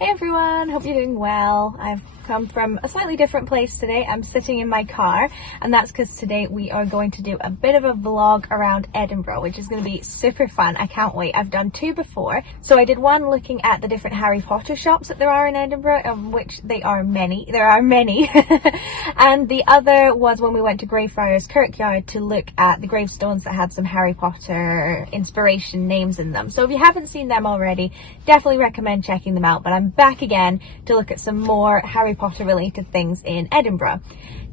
Hey everyone, hope you're doing well. I've come from a slightly different place today. I'm sitting in my car, and that's because today we are going to do a bit of a vlog around Edinburgh, which is going to be super fun. I can't wait. I've done two before. So I did one looking at the different Harry Potter shops that there are in Edinburgh, of which there are many. And the other was when we went to Greyfriars Kirkyard to look at the gravestones that had some Harry Potter inspiration names in them. So if you haven't seen them already, definitely recommend checking them out. But I'm back again to look at some more Harry Potter related things in Edinburgh.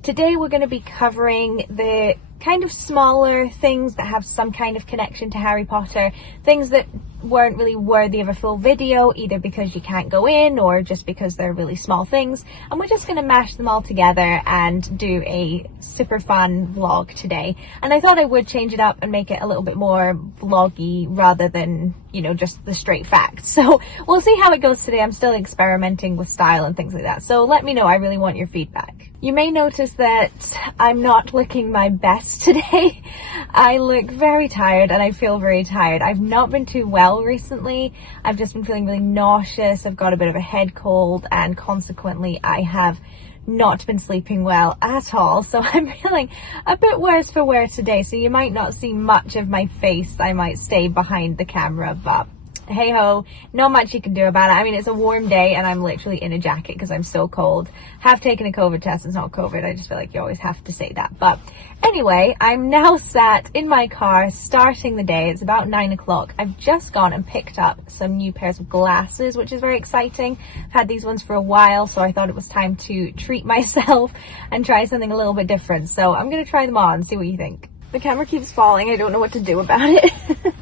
Today we're going to be covering the kind of smaller things that have some kind of connection to Harry Potter, things that weren't really worthy of a full video, either because you can't go in or just because they're really small things, and we're just going to mash them all together and do a super fun vlog today. And I thought I would change it up and make it a little bit more vloggy rather than, you know, just the straight facts. So we'll see how it goes today. I'm still experimenting with style and things like that, so let me know. I really want your feedback. You may notice that I'm not looking my best today. I look very tired and I feel very tired. I've not been too well recently. I've just been feeling really nauseous. I've got a bit of a head cold, and consequently I have not been sleeping well at all. So I'm feeling a bit worse for wear today. So you might not see much of my face. I might stay behind the camera, but hey ho, not much you can do about it. I mean, it's a warm day and I'm literally in a jacket because I'm so cold. Have taken a COVID test. It's not COVID. I just feel like you always have to say that. But anyway, I'm now sat in my car starting the day. It's about 9 o'clock. I've just gone and picked up some new pairs of glasses, which is very exciting. I've had these ones for a while, so I thought it was time to treat myself and try something a little bit different. So I'm going to try them on and see what you think. The camera keeps falling. I don't know what to do about it.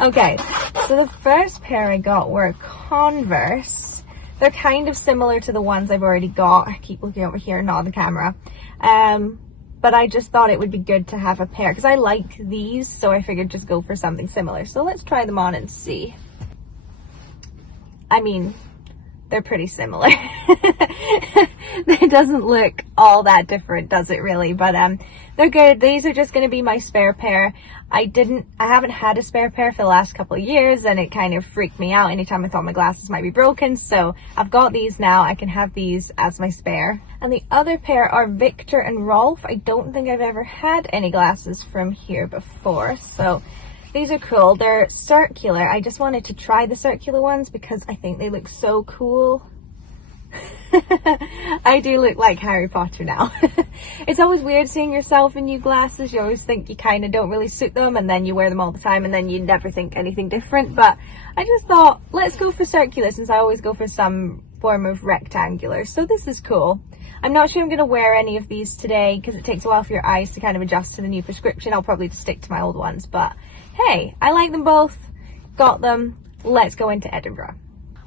Okay, so the first pair I got were Converse. They're kind of similar to the ones I've already got. I keep looking over here, not the camera. But I just thought it would be good to have a pair because I like these, so I figured just go for something similar. So let's try them on and see. I mean, they're pretty similar. It doesn't look all that different, does it really? But they're good. These are just going to be my spare pair. I haven't had a spare pair for the last couple of years, and it kind of freaked me out anytime I thought my glasses might be broken. So I've got these now. I can have these as my spare. And the other pair are Victor and Rolf. I don't think I've ever had any glasses from here before, so these are cool. They're circular. I just wanted to try the circular ones because I think they look so cool. I do look like Harry Potter now. It's always weird seeing yourself in new glasses. You always think you kind of don't really suit them, and then you wear them all the time, and then you never think anything different. But I just thought, let's go for circular since I always go for some form of rectangular. So this is cool. I'm not sure I'm going to wear any of these today because it takes a while for your eyes to kind of adjust to the new prescription. I'll probably just stick to my old ones, but hey, I like them both. Got them. Let's go into Edinburgh.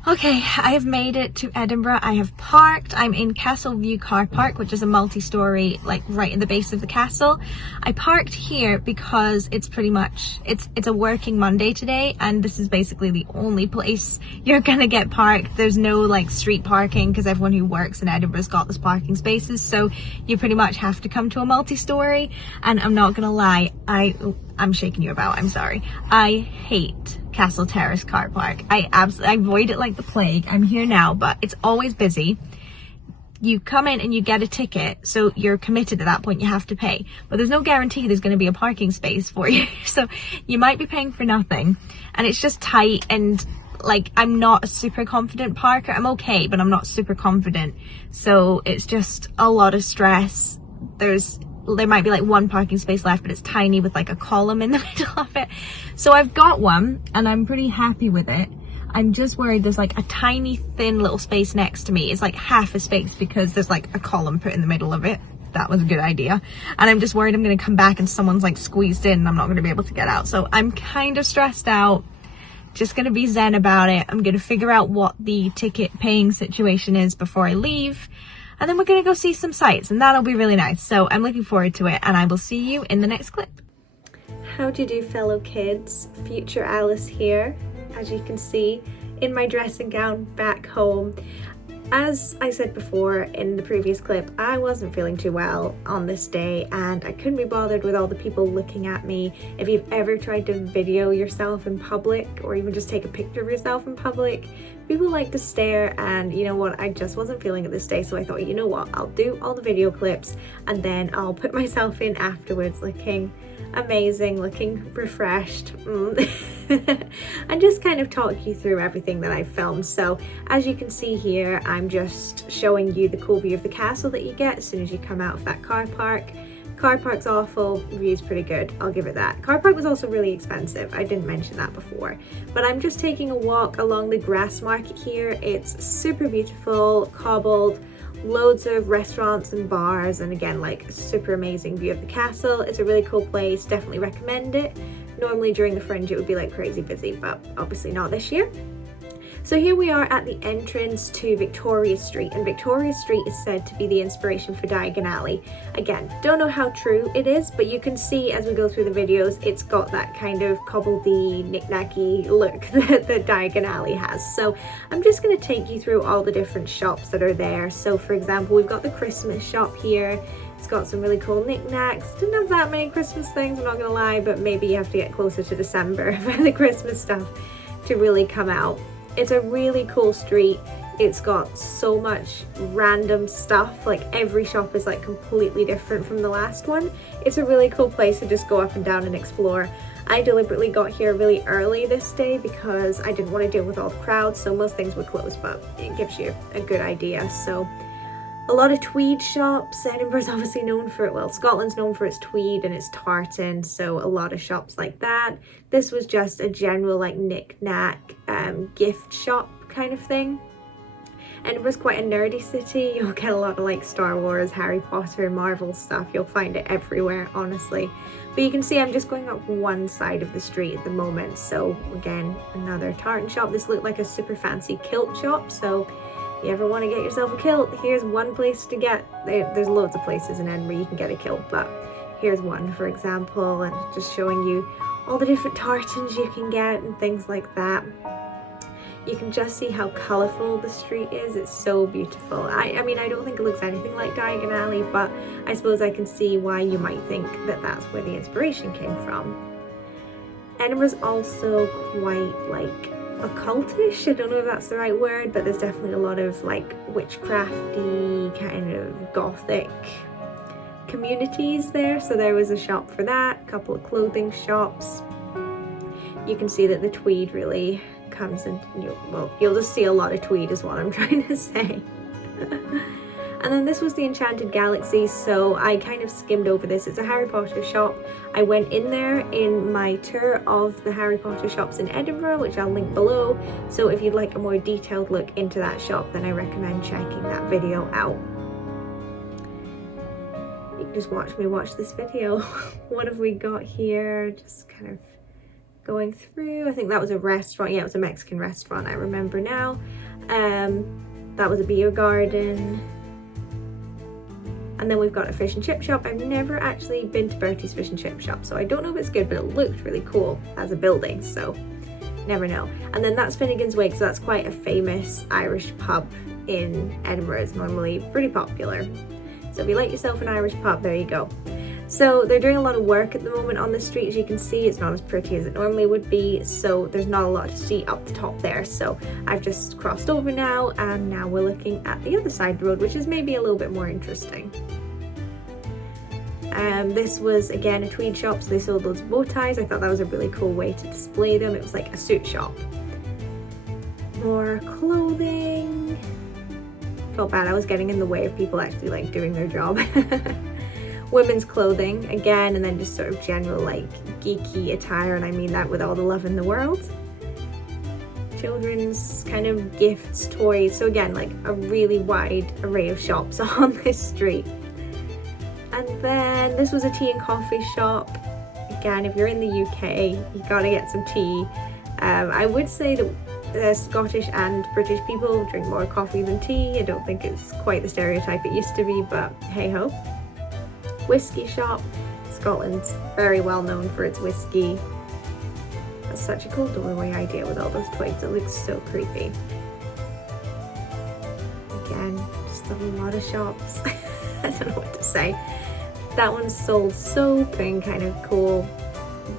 Okay, I have made it to Edinburgh. I have parked. I'm in Castle View Car Park, which is a multi-storey, like right in the base of the castle. I parked here because it's pretty much, it's a working Monday today, and this is basically the only place you're gonna get parked. There's no like street parking because everyone who works in Edinburgh's got those parking spaces, so you pretty much have to come to a multi-storey. And I'm not gonna lie, I'm shaking you about, I'm sorry. I hate Castle Terrace car park. I avoid it like the plague. I'm here now, but it's always busy. You come in and you get a ticket, so you're committed at that point. You have to pay, but there's no guarantee there's going to be a parking space for you. So you might be paying for nothing, and it's just tight. And like, I'm not a super confident parker. I'm okay, but I'm not super confident, so it's just a lot of stress. There might be like one parking space left, but it's tiny with like a column in the middle of it. So I've got one and I'm pretty happy with it. I'm just worried there's like a tiny thin little space next to me. It's like half a space because there's like a column put in the middle of it. That was a good idea. And I'm just worried I'm going to come back and someone's like squeezed in and I'm not going to be able to get out. So I'm kind of stressed out. Just going to be zen about it. I'm going to figure out what the ticket paying situation is before I leave. And then we're going to go see some sights, and that'll be really nice. So I'm looking forward to it, and I will see you in the next clip. How do you do, fellow kids? Future Alice here, as you can see, in my dressing gown back home. As I said before in the previous clip, I wasn't feeling too well on this day and I couldn't be bothered with all the people looking at me. If you've ever tried to video yourself in public or even just take a picture of yourself in public, people like to stare, and you know what, I just wasn't feeling it this day, so I thought, you know what, I'll do all the video clips and then I'll put myself in afterwards looking amazing, looking refreshed, and just kind of talk you through everything that I've filmed. So as you can see here, I'm just showing you the cool view of the castle that you get as soon as you come out of that car park. Car park's awful, view's pretty good, I'll give it that. Car park was also really expensive, I didn't mention that before. But I'm just taking a walk along the grass market here. It's super beautiful, cobbled, loads of restaurants and bars, and again, like a super amazing view of the castle. It's a really cool place, definitely recommend it. Normally during the Fringe it would be like crazy busy, but obviously not this year. So here we are at the entrance to Victoria Street, and Victoria Street is said to be the inspiration for Diagon Alley. Again, don't know how true it is, but you can see as we go through the videos, it's got that kind of cobbledy, knick-knacky look that Diagon Alley has. So I'm just going to take you through all the different shops that are there. So for example, we've got the Christmas shop here. It's got some really cool knickknacks. Didn't have that many Christmas things, I'm not going to lie, but maybe you have to get closer to December for the Christmas stuff to really come out. It's a really cool street. It's got so much random stuff, like every shop is like completely different from the last one. It's a really cool place to just go up and down and explore. I deliberately got here really early this day because I didn't want to deal with all the crowds, so most things were closed, but it gives you a good idea. So a lot of tweed shops. Edinburgh's obviously known for it, well, Scotland's known for its tweed and its tartan, so a lot of shops like that. This was just a general like knick-knack gift shop kind of thing. Edinburgh's quite a nerdy city. You'll get a lot of like Star Wars, Harry Potter, Marvel stuff. You'll find it everywhere, honestly. But you can see I'm just going up one side of the street at the moment. So again, another tartan shop. This looked like a super fancy kilt shop, so you ever want to get yourself a kilt, here's one place to get. There's loads of places in Edinburgh you can get a kilt, but here's one for example, and just showing you all the different tartans you can get and things like that. You can just see how colourful the street is. It's so beautiful. I mean, I don't think it looks anything like Diagon Alley, but I suppose I can see why you might think that that's where the inspiration came from. Edinburgh's also quite like occultish, I don't know if that's the right word, but there's definitely a lot of like witchcrafty kind of gothic communities there. So there was a shop for that, a couple of clothing shops. You can see that the tweed really comes in, you'll just see a lot of tweed is what I'm trying to say. And then this was the Enchanted Galaxy, so I kind of skimmed over this. It's a Harry Potter shop. I went in there in my tour of the Harry Potter shops in Edinburgh, which I'll link below. So if you'd like a more detailed look into that shop, then I recommend checking that video out. You can just watch me watch this video. What have we got here? Just kind of going through. I think that was a restaurant. Yeah, it was a Mexican restaurant, I remember now. That was a beer garden. And then we've got a fish and chip shop. I've never actually been to Bertie's fish and chip shop, so I don't know if it's good, but it looked really cool as a building, so never know. And then that's Finnegan's Wake, so that's quite a famous Irish pub in Edinburgh. It's normally pretty popular. So if you like yourself an Irish pub, there you go. So they're doing a lot of work at the moment on the street. As you can see, it's not as pretty as it normally would be, so there's not a lot to see up the top there. So I've just crossed over now, and now we're looking at the other side of the road, which is maybe a little bit more interesting. This was again a tweed shop, so they sold loads of bow ties. I thought that was a really cool way to display them. It was like a suit shop. More clothing. Felt bad I was getting in the way of people actually like doing their job. Women's clothing again, and then just sort of general like geeky attire, and I mean that with all the love in the world. Children's kind of gifts, toys, so again like a really wide array of shops on this street. And then this was a tea and coffee shop. Again, if you're in the UK, you gotta get some tea. I would say that Scottish and British people drink more coffee than tea. I don't think it's quite the stereotype it used to be, but hey ho. Whiskey shop. Scotland's very well known for its whiskey. That's such a cool doorway idea with all those twigs. It looks so creepy. Again, just a lot of shops. I don't know what to say. That one sold soap and kind of cool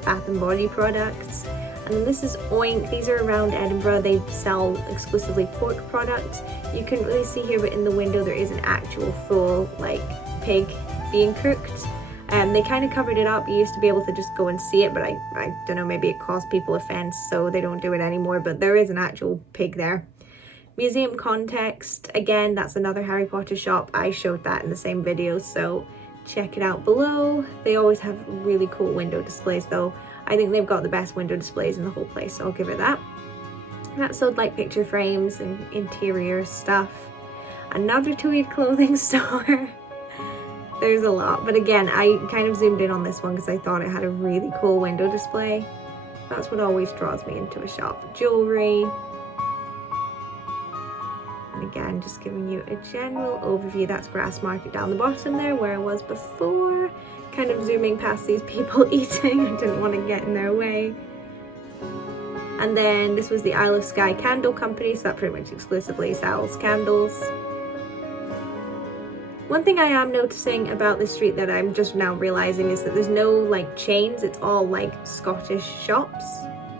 bath and body products. And And then this is Oink. These are around Edinburgh. They sell exclusively pork products. You couldn't really see here, but in the window there is an actual full like pig being cooked. They kind of covered it up. You used to be able to just go and see it, but I don't know, maybe it caused people offense, so they don't do it anymore, but there is an actual pig there. Museum Context, again, that's another Harry Potter shop. I showed that in the same video, so check it out below. They always have really cool window displays though. I think they've got the best window displays in the whole place, so I'll give it that. That sold like picture frames and interior stuff. Another Tweed clothing store. There's a lot, but again, I kind of zoomed in on this one because I thought it had a really cool window display. That's what always draws me into a shop. Jewelry. And again, just giving you a general overview. That's Grass Market down the bottom there where I was before. Kind of zooming past these people eating. I didn't want to get in their way. And then this was the Isle of Skye Candle Company, so that pretty much exclusively sells candles. One thing I am noticing about this street that I'm just now realizing is that there's no like chains. It's all like Scottish shops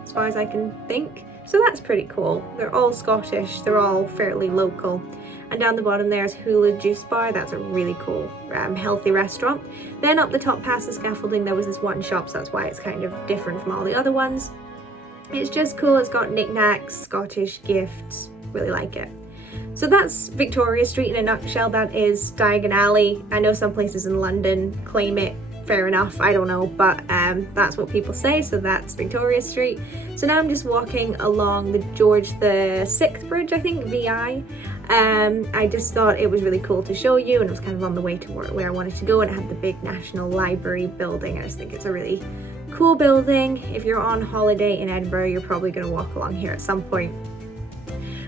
as far as I can think. So that's pretty cool. They're all Scottish, they're all fairly local. And down the bottom there's Hula Juice Bar. That's a really cool healthy restaurant. Then up the top past the scaffolding there was this one shop, so that's why it's kind of different from all the other ones. It's just cool. It's got knickknacks, Scottish gifts, really like it. So that's Victoria Street in a nutshell. That is Diagon Alley. I know some places in London claim it, fair enough, I don't know, but that's what people say, so that's Victoria Street. So now I'm just walking along the George VI Bridge, I think, VI. I just thought it was really cool to show you, and it was kind of on the way to where I wanted to go, and it had the big National Library building. I just think it's a really cool building. If you're on holiday in Edinburgh, you're probably going to walk along here at some point.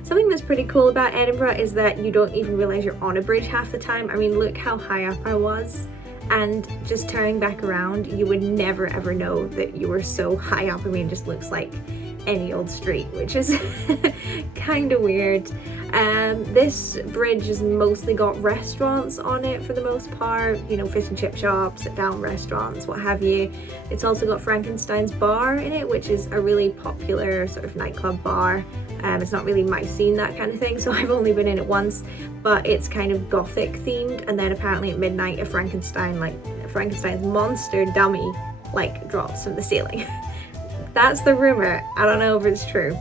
Something that's pretty cool about Edinburgh is that you don't even realize you're on a bridge half the time. I mean, look how high up I was, and just turning back around, you would never ever know that you were so high up. I mean, it just looks like any old street, which is kind of weird. This bridge has mostly got restaurants on it for the most part, you know, fish and chip shops, sit down restaurants, what have you. It's also got Frankenstein's Bar in it, which is a really popular sort of nightclub bar. It's not really my scene, that kind of thing, so I've only been in it once, but it's kind of gothic themed, and then apparently at midnight a Frankenstein's monster dummy like drops from the ceiling. That's the rumor. I don't know if it's true.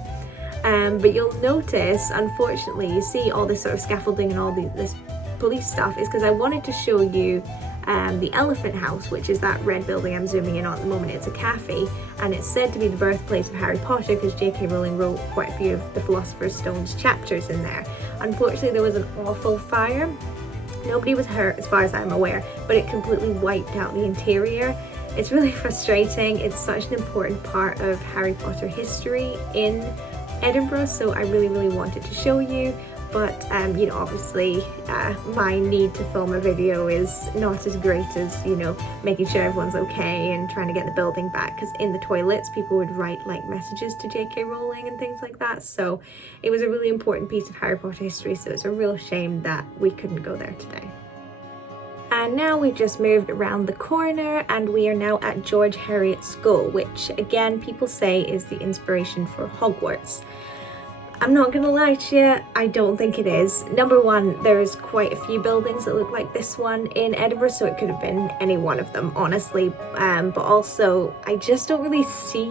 But you'll notice, unfortunately, you see all this sort of scaffolding and all this police stuff is because I wanted to show you the Elephant House, which is that red building I'm zooming in on at the moment. It's a cafe, and it's said to be the birthplace of Harry Potter because J.K. Rowling wrote quite a few of the Philosopher's Stone's chapters in there. Unfortunately, there was an awful fire. Nobody was hurt as far as I'm aware, but it completely wiped out the interior. It's really frustrating. It's such an important part of Harry Potter history in Edinburgh, so I really wanted to show you. But you know, obviously my need to film a video is not as great as, you know, making sure everyone's okay and trying to get the building back, because in the toilets people would write like messages to J.K. Rowling and things like that, so it was a really important piece of Harry Potter history, so it's a real shame that we couldn't go there today. And now we've just moved around the corner and we are now at George Harriet School, which again people say is the inspiration for Hogwarts. I'm not gonna lie to you, I don't think it is. Number one, there's quite a few buildings that look like this one in Edinburgh, so it could have been any one of them, honestly. But also, I just don't really see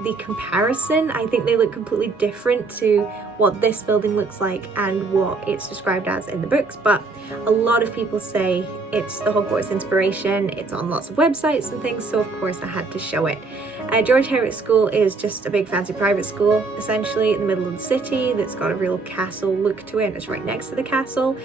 the comparison. I think they look completely different to what this building looks like and what it's described as in the books, but a lot of people say it's the Hogwarts inspiration. It's on lots of websites and things, so of course I had to show it. George Harriet School is just a big fancy private school, essentially in the middle of the city, that's got a real castle look to it, and it's right next to the castle.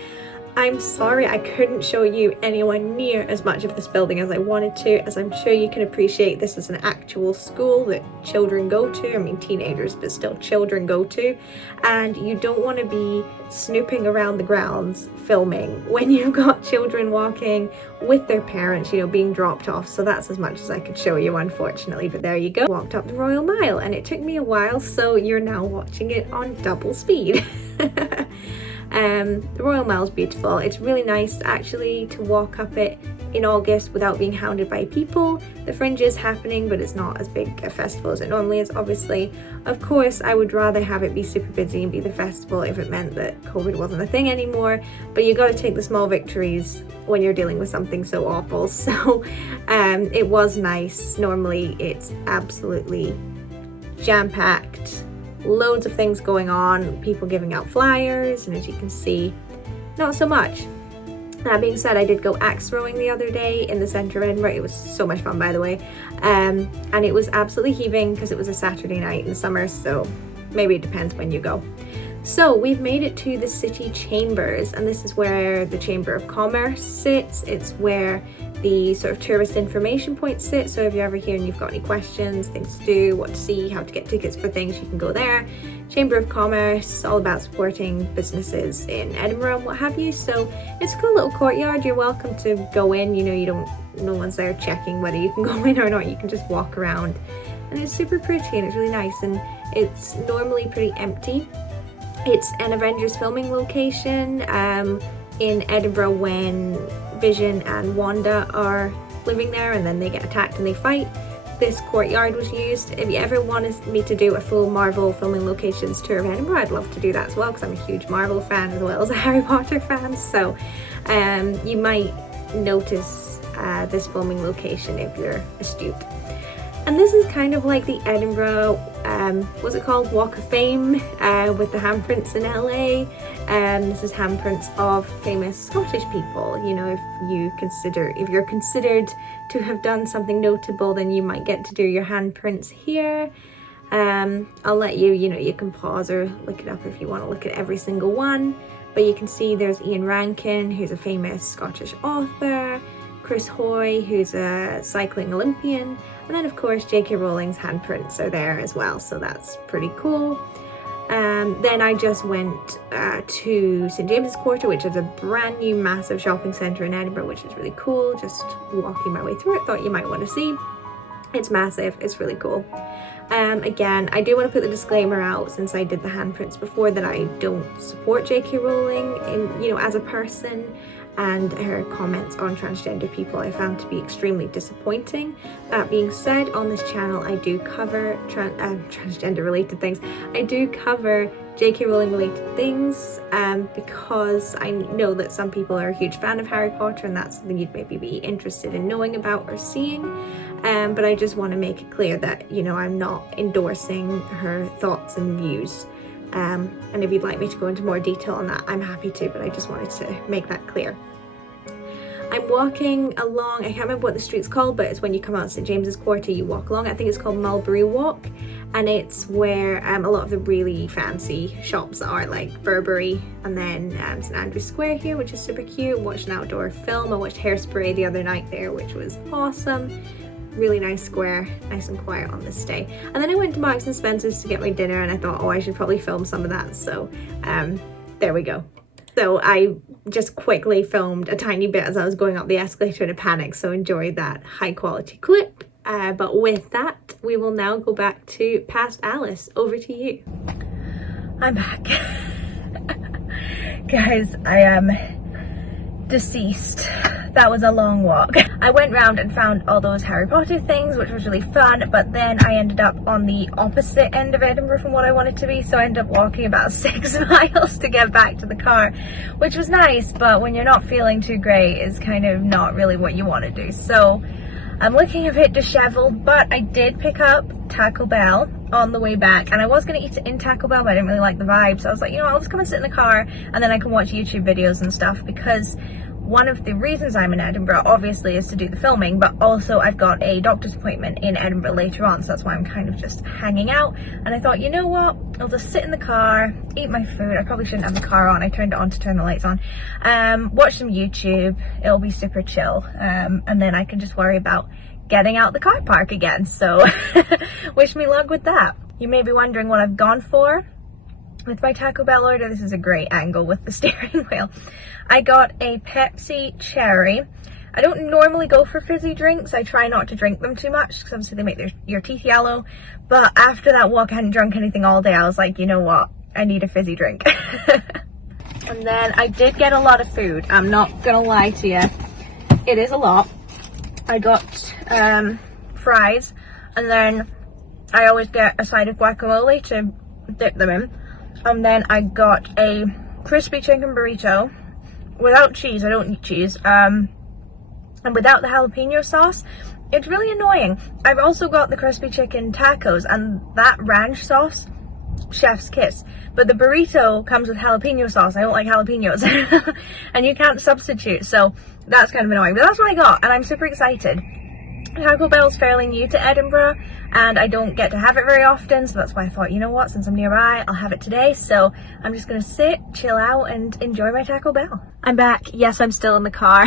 I'm sorry I couldn't show you anywhere near as much of this building as I wanted to. As I'm sure you can appreciate, this is an actual school that children go to. I mean teenagers, but still children go to. And you don't want to be snooping around the grounds filming when you've got children walking with their parents, you know, being dropped off. So that's as much as I could show you, unfortunately, but there you go. Walked up the Royal Mile and it took me a while, so you're now watching it on double speed. The Royal Mile is beautiful. It's really nice actually to walk up it in August without being hounded by people. The Fringe is happening, but it's not as big a festival as it normally is, obviously. Of course, I would rather have it be super busy and be the festival if it meant that COVID wasn't a thing anymore, but you got to take the small victories when you're dealing with something so awful. So it was nice. Normally it's absolutely jam-packed, loads of things going on, people giving out flyers, and as you can see, not so much. That being said, I did go axe throwing the other day in the centre of Edinburgh. It was so much fun, by the way, and it was absolutely heaving because it was a Saturday night in the summer, so maybe it depends when you go. So we've made it to the city chambers, and this is where the Chamber of Commerce sits. It's where the sort of tourist information points sit, so if you're ever here and you've got any questions, things to do, what to see, how to get tickets for things, you can go there. Chamber of Commerce, all about supporting businesses in Edinburgh and what have you. So it's a cool little courtyard. You're welcome to go in, you know, no one's there checking whether you can go in or not. You can just walk around, and it's super pretty and it's really nice, and it's normally pretty empty. It's an Avengers filming location in Edinburgh when Vision and Wanda are living there, and then they get attacked and they fight. This courtyard was used. If you ever wanted me to do a full Marvel filming locations tour of Edinburgh, I'd love to do that as well, because I'm a huge Marvel fan as well as a Harry Potter fan. So you might notice this filming location if you're astute. And this is kind of like the Edinburgh, what's it called, Walk of Fame, with the handprints in LA. This is handprints of famous Scottish people. You know, if you're considered to have done something notable, then you might get to do your handprints here. I'll let you, you can pause or look it up if you want to look at every single one. But you can see there's Ian Rankin, who's a famous Scottish author, Chris Hoy, who's a cycling Olympian, and then of course J.K. Rowling's handprints are there as well, so that's pretty cool. Then I just went to St James's Quarter, which is a brand new massive shopping centre in Edinburgh, which is really cool. Just walking my way through it, thought you might want to see. It's massive, it's really cool. Again, I do want to put the disclaimer out, since I did the handprints before, that I don't support J.K. Rowling as a person, and her comments on transgender people I found to be extremely disappointing. That being said, on this channel I do cover transgender related things. I do cover J.K. Rowling related things because I know that some people are a huge fan of Harry Potter, and that's something you'd maybe be interested in knowing about or seeing. But I just want to make it clear that, I'm not endorsing her thoughts and views. And if you'd like me to go into more detail on that, I'm happy to, but I just wanted to make that clear. I'm walking along, I can't remember what the street's called, but it's when you come out of St James's Quarter, you walk along. I think it's called Mulberry Walk, and it's where a lot of the really fancy shops are, like Burberry, and then St Andrew's Square here, which is super cute. Watched an outdoor film. I watched Hairspray the other night there, which was awesome. Really nice square, nice and quiet on this day. And then I went to Marks and Spencer's to get my dinner, and I thought, I should probably film some of that, so there we go. So I just quickly filmed a tiny bit as I was going up the escalator in a panic, so enjoyed that high quality clip. But with that, we will now go back to Past Alice. Over to you. I'm back. Guys, I am deceased. That was a long walk. I went round and found all those Harry Potter things, which was really fun, but then I ended up on the opposite end of Edinburgh from what I wanted to be, so I ended up walking about 6 miles to get back to the car, which was nice, but when you're not feeling too great, it's kind of not really what you want to do. So I'm looking a bit disheveled, but I did pick up Taco Bell on the way back, and I was going to eat it in Taco Bell, but I didn't really like the vibe, so I was like, I'll just come and sit in the car, and then I can watch YouTube videos and stuff, because one of the reasons I'm in Edinburgh obviously is to do the filming, but also I've got a doctor's appointment in Edinburgh later on, so that's why I'm kind of just hanging out. And I thought, you know what, I'll just sit in the car, eat my food. I probably shouldn't have the car on, I turned it on to turn the lights on, watch some YouTube, it'll be super chill, and then I can just worry about getting out the car park again. So wish me luck with that. You may be wondering what I've gone for with my Taco Bell order. This is a great angle with the steering wheel. I got a Pepsi Cherry. I don't normally go for fizzy drinks. I try not to drink them too much because obviously they make your teeth yellow. But after that walk, I hadn't drunk anything all day. I was like, you know what? I need a fizzy drink. And then I did get a lot of food. I'm not gonna lie to you. It is a lot. I got fries, and then I always get a side of guacamole to dip them in. And then I got a crispy chicken burrito without cheese. I don't eat cheese. And without the jalapeno sauce. It's really annoying. I've also got the crispy chicken tacos, and that ranch sauce, chef's kiss. But the burrito comes with jalapeno sauce. I don't like jalapenos. And you can't substitute, so that's kind of annoying. But that's what I got, and I'm super excited. Taco Bell's fairly new to Edinburgh, and I don't get to have it very often, so that's why I thought, you know what, since I'm nearby, I'll have it today. So I'm just gonna sit, chill out, and enjoy my Taco Bell. I'm back. Yes, I'm still in the car.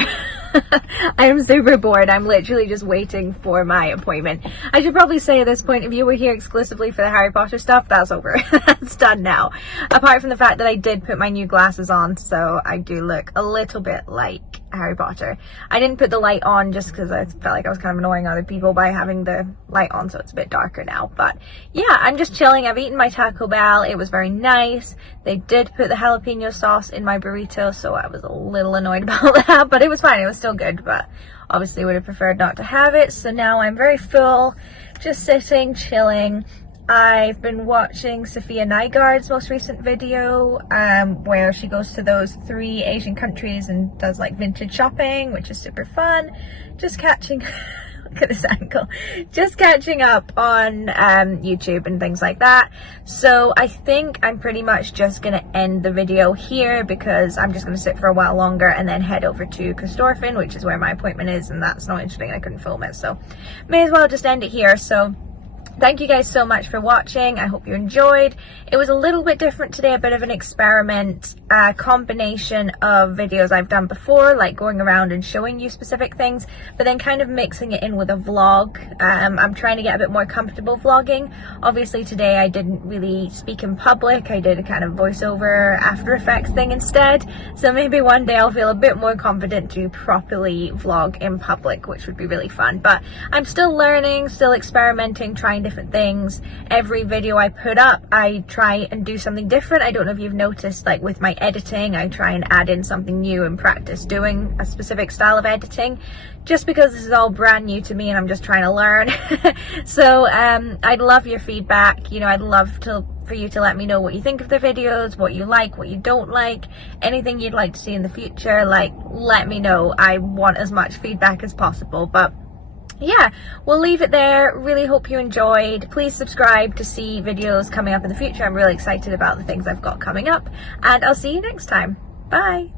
I am super bored. I'm literally just waiting for my appointment. I should probably say at this point, if you were here exclusively for the Harry Potter stuff, that's over. That's done now. Apart from the fact that I did put my new glasses on, so I do look a little bit like Harry Potter. I didn't put the light on just because I felt like I was kind of annoying other people by having the light on, so it's a bit darker now. But yeah, I'm just chilling. I've eaten my Taco Bell. It was very nice. They did put the jalapeno sauce in my burrito, so I was a little annoyed about that, but it was fine. It was still good, but obviously would have preferred not to have it. So now I'm very full, just sitting, chilling. I've been watching Sophia Nygaard's most recent video where she goes to those 3 Asian countries and does like vintage shopping, which is super fun. Just catching look at this ankle, just catching up on YouTube and things like that. So I think I'm pretty much just gonna end the video here because I'm just gonna sit for a while longer and then head over to Corstorphine, which is where my appointment is, and that's not interesting. I couldn't film it, so may as well just end it here. So thank you guys so much for watching. I hope you enjoyed. It was a little bit different today, a bit of an experiment, combination of videos I've done before, like going around and showing you specific things, but then kind of mixing it in with a vlog. I'm trying to get a bit more comfortable vlogging. Obviously today I didn't really speak in public. I did a kind of voiceover After Effects thing instead. So maybe one day I'll feel a bit more confident to properly vlog in public, which would be really fun. But I'm still learning, still experimenting, trying different things. Every video I put up, I try and do something different. I don't know if you've noticed, like with my editing, I try and add in something new and practice doing a specific style of editing, just because this is all brand new to me and I'm just trying to learn. So I'd love your feedback. You know, I'd love for you to let me know what you think of the videos, what you like, what you don't like, anything you'd like to see in the future. Like, let me know. I want as much feedback as possible. But yeah, we'll leave it there. Really hope you enjoyed. Please subscribe to see videos coming up in the future. I'm really excited about the things I've got coming up, and I'll see you next time. Bye.